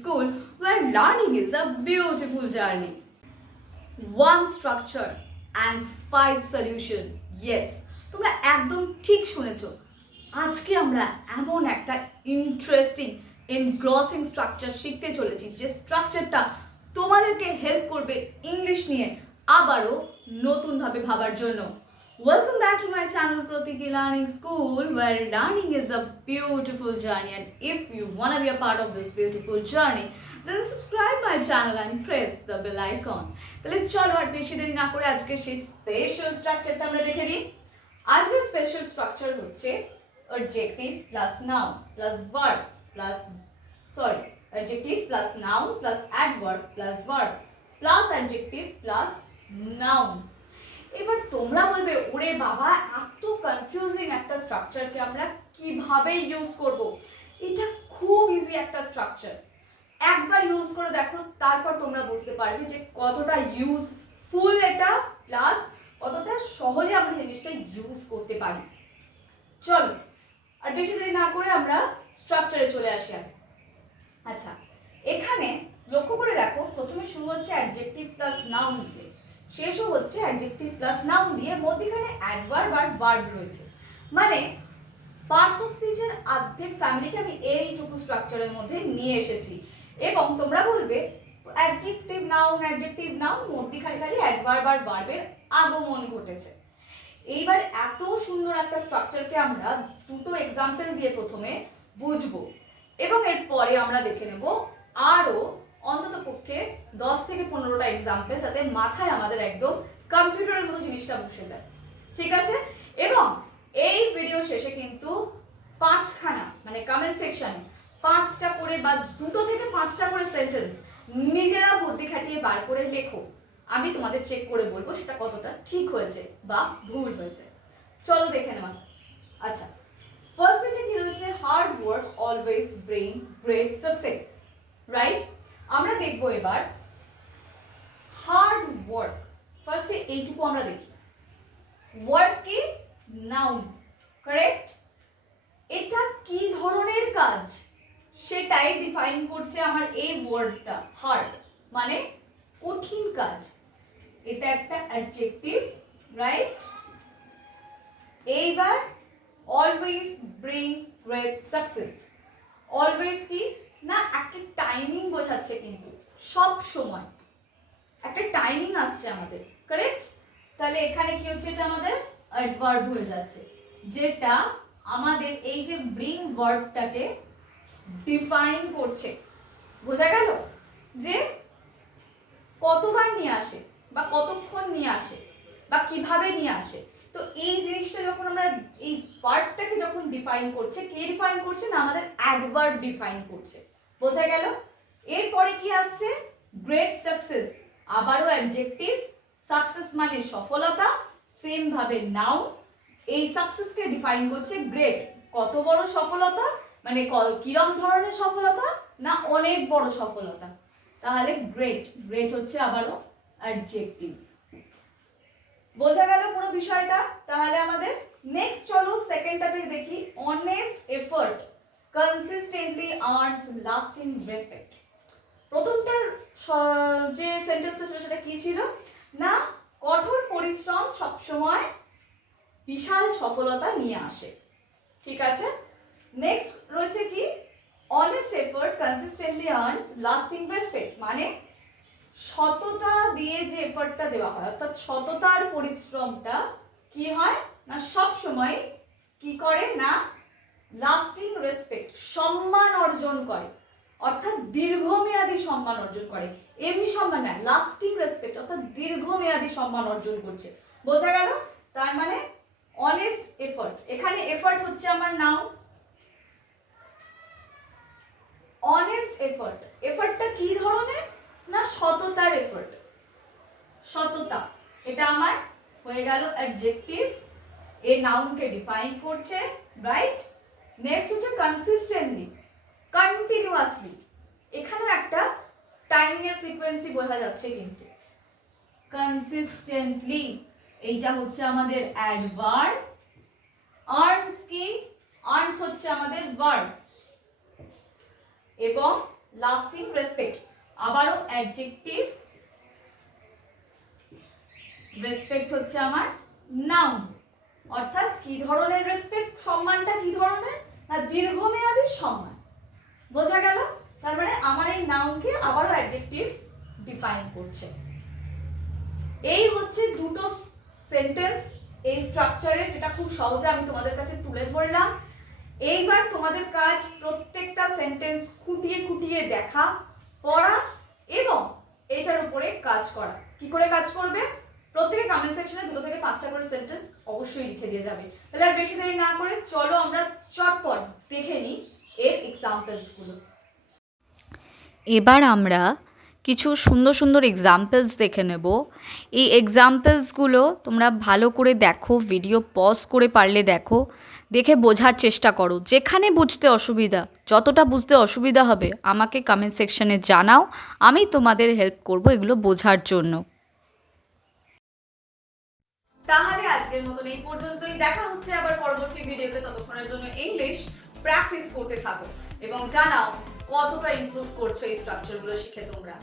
school where learning is a beautiful journey. One structure and 5 solution. Yes, তোমরা একদম ঠিক শুনেছো। আজকে আমরা এমন একটা ইন্টারেস্টিং এনগ্রসিং স্ট্রাকচার শিখতে চলেছি যে স্ট্রাকচারটা তোমাদেরকে হেল্প করবে ইংলিশ নিয়ে আবারও নতুনভাবে ভাবার জন্য। Welcome back to my channel Pratiki Learning School where learning is a beautiful journey, and if you want to be a part of this beautiful journey then subscribe my channel and press the bell icon. তাহলে চলো আর বেশি দেরি না করে আজকে সেই special স্ট্রাকচারটা আমরা দেখে নিই। আজকের স্পেশাল স্ট্রাকচার হচ্ছে adjective plus noun plus verb adjective plus noun plus adverb plus verb plus adjective plus noun. এবার তোমরা বলবে ওরে বাবা এত কনফিউজিং একটা স্ট্রাকচারকে আমরা কিভাবে ইউজ করব? এটা খুব ইজি একটা স্ট্রাকচার, একবার ইউজ করে দেখো, তারপর তোমরা বুঝতে পারবে যে কতটা ইউজফুল এটা, প্লাস কতটা সহজে আমরা জিনিসটা ইউজ করতে পারি। চলো আর বেশি দেরি না করে আমরা স্ট্রাকচারে চলে আসি। আচ্ছা, এখানে লক্ষ্য করে দেখো, প্রথমে শুরু হচ্ছে অ্যাডজেক্টিভ প্লাস নাউন দিয়ে, শেষও হচ্ছে অ্যাডজেক্টিভ প্লাস নাউন দিয়ে, মধ্যখানে অ্যাডভার্ব আর ভার্ব রয়েছে। মানে পার্টস অফ স্পিচের অর্ধেক ফ্যামিলিকে আমি এইটুকু স্ট্রাকচারের মধ্যে নিয়ে এসেছি। এবং তোমরা বলবে অ্যাডজেক্টিভ নাউন মধ্যখানে খালি অ্যাডভার্ব আর ভার্বের আগমন ঘটেছে। এইবার এত সুন্দর একটা স্ট্রাকচারকে আমরা দুটো এক্সাম্পল দিয়ে প্রথমে বুঝবো এবং এরপরে আমরা দেখে নেব আরও অন্তত পক্ষে 10 থেকে 15টা এক্সাম্পল, যাতে মাথায় আমাদের একদম কম্পিউটারের মতো জিনিসটা বসে যায়। ঠিক আছে? এবং এই ভিডিও শেষে কিন্তু 5খানা মানে কমেন্ট সেকশনে 5টা করে বা 2 থেকে 5টা করে সেন্টেন্স নিজেরা বুদ্ধি খাটিয়ে বার করে লেখো। আমি তোমাদের চেক করে বলবো সেটা কতটা ঠিক হয়েছে বা ভুল হয়েছে। চলো দেখে নেওয়া যাক। আচ্ছা, ফার্স্ট এটা কি রয়েছে? Hard work always bring great success, right? আমরা দেখবো এবার হার্ড ওয়ার্ক। ফার্স্টে এইটুকু আমরা দেখি, ওয়ার্ক কি? Noun, correct? এটা কি ধরনের কাজ সেটাই ডিফাইন করছে আমার এই ওয়ার্ডটা। হার্ড মানে কঠিন কাজ, এটা একটা অ্যাডজেক্টিভ, রাইট? এইবার always bring great success. Always কি না, একটা টাইমিং বোঝাচ্ছে, কিন্তু সব সময় একটা টাইমিং আসছে আমাদের, কারেক্ট? তাহলে এখানে কি হচ্ছে? এটা আমাদের অ্যাডভার্ব হয়ে যাচ্ছে, যেটা আমাদের এই যে ব্রিং ভার্বটাকে ডিফাইন করছে। বোঝা গেল যে কতবার নিয়ে আসে বা কতক্ষণ নিয়ে আসে বা কিভাবে নিয়ে আসে। তো এই জিনিসটা যখন আমরা এই ভার্বটাকে যখন ডিফাইন করছে, কে ডিফাইন করছে? না, আমাদের অ্যাডভার্ব ডিফাইন করছে। বোঝা গেল? এরপরে কি আসছে? গ্রেট সাকসেস, আবারও অ্যাডজেক্টিভ। সাকসেস মানে সফলতা, সেম ভাবে নাউন। এই সাকসেসকে ডিফাইন করছে গ্রেট, কত বড় সফলতা, মানে কিরম ধরনের সফলতা, না অনেক বড় সফলতা। তাহলে গ্রেট হচ্ছে আবারও অ্যাডজেক্টিভ। বোঝা গেল পুরো বিষয়টা? তাহলে আমাদের নেক্সট চলো সেকেন্ডটাতে দেখি, honest effort consistently earns lasting respect. প্রথমটার যে সেন্টেন্সটা ছিল সেটা কি ছিল? না, কঠোর পরিশ্রম সবসময় বিশাল সফলতা নিয়ে আসে। ঠিক আছে? নেক্সট রয়েছে কি? Honest effort consistently earns lasting respect, মানে সততা দিয়ে যে এফর্টটা দেওয়া হয়, অর্থাৎ সততার পরিশ্রমটা কি হয় না সব সময় কি করে না লাস্টিং রেসপেক্ট, সম্মান অর্জন করে, অর্থাৎ দীর্ঘমেয়াদী সম্মান অর্জন করে। এমনি সম্মান না, লাস্টিং রেসপেক্ট অর্থাৎ দীর্ঘমেয়াদী সম্মান অর্জন করছে। বোঝা গেল? তার মানে অনেস্ট এফর্ট, এখানে এফর্ট হচ্ছে আমার নাউন। অনেস্ট এফর্ট, এফর্টটা কি ধরনের? না সততার এফর্ট, সততা, এটা আমার হয়ে গেল অ্যাডজেক্টিভ। এই নাউনকে ডিফাইন করছে, রাইট? নেক্সট হচ্ছে কনসিস্টেন্টলি, কন্টিনিউয়াসলি। এখানে একটা টাইমিং এর ফ্রিকোয়েন্সি বোঝা যাচ্ছে, কিন্তু কনসিস্টেন্টলি এইটা হচ্ছে আমাদের অ্যাডভার্ব। আর্নস কি? আর্নস হচ্ছে আমাদের ভার্ব। এবং লাস্টিং রেসপেক্ট, আবারও অ্যাডজেক্টিভ, রেসপেক্ট হচ্ছে আমার নাউন। অর্থাৎ কি ধরনের রেসপেক্ট, সম্মানটা কি ধরনের, না দীর্ঘমেয়াদী সম্মান। বোঝা গেল? তার মানে আমার এই নাউনকে আবারও অ্যাডজেক্টিভ ডিফাইন করছে। এই হচ্ছে দুটো সেন্টেন্স এই স্ট্রাকচারে, যেটা খুব সহজে আমি তোমাদের কাছে তুলে ধরলাম। এইবার তোমাদের কাজ প্রত্যেকটা সেন্টেন্স খুঁটিয়ে খুঁটিয়ে দেখা, পড়া এবং এটার উপরে কাজ করা। কি করে কাজ করবে? প্রত্যেকে কমেন্ট সেকশনে 2 থেকে 5টা করে সেন্টেন্স অবশ্যই লিখে দিয়ে যাবে। তাহলে আর বেশি দেরি না করে চলো আমরা চটপট দেখে নিই এর এক্সাম্পলসগুলো। এবার আমরা কিছু সুন্দর সুন্দর এক্সাম্পলস দেখে নেব। এই এক্সাম্পলসগুলো তোমরা ভালো করে দেখো, ভিডিও পজ করে পারলে দেখো, দেখে বোঝার চেষ্টা করো। যেখানে বুঝতে অসুবিধা, যতটা বুঝতে অসুবিধা হবে আমাকে কমেন্ট সেকশনে জানাও, আমি তোমাদের হেল্প করব এগুলো বোঝার জন্য। তাহলে আজকের মতন এই পর্যন্তই, দেখা হচ্ছে আবার পরবর্তী ভিডিওতে। ততক্ষণের জন্য ইংলিশ প্র্যাকটিস করতে থাকো এবং জানাও কতটা ইমপ্রুভ করছো এই স্ট্রাকচারগুলো শিখে তোমরা।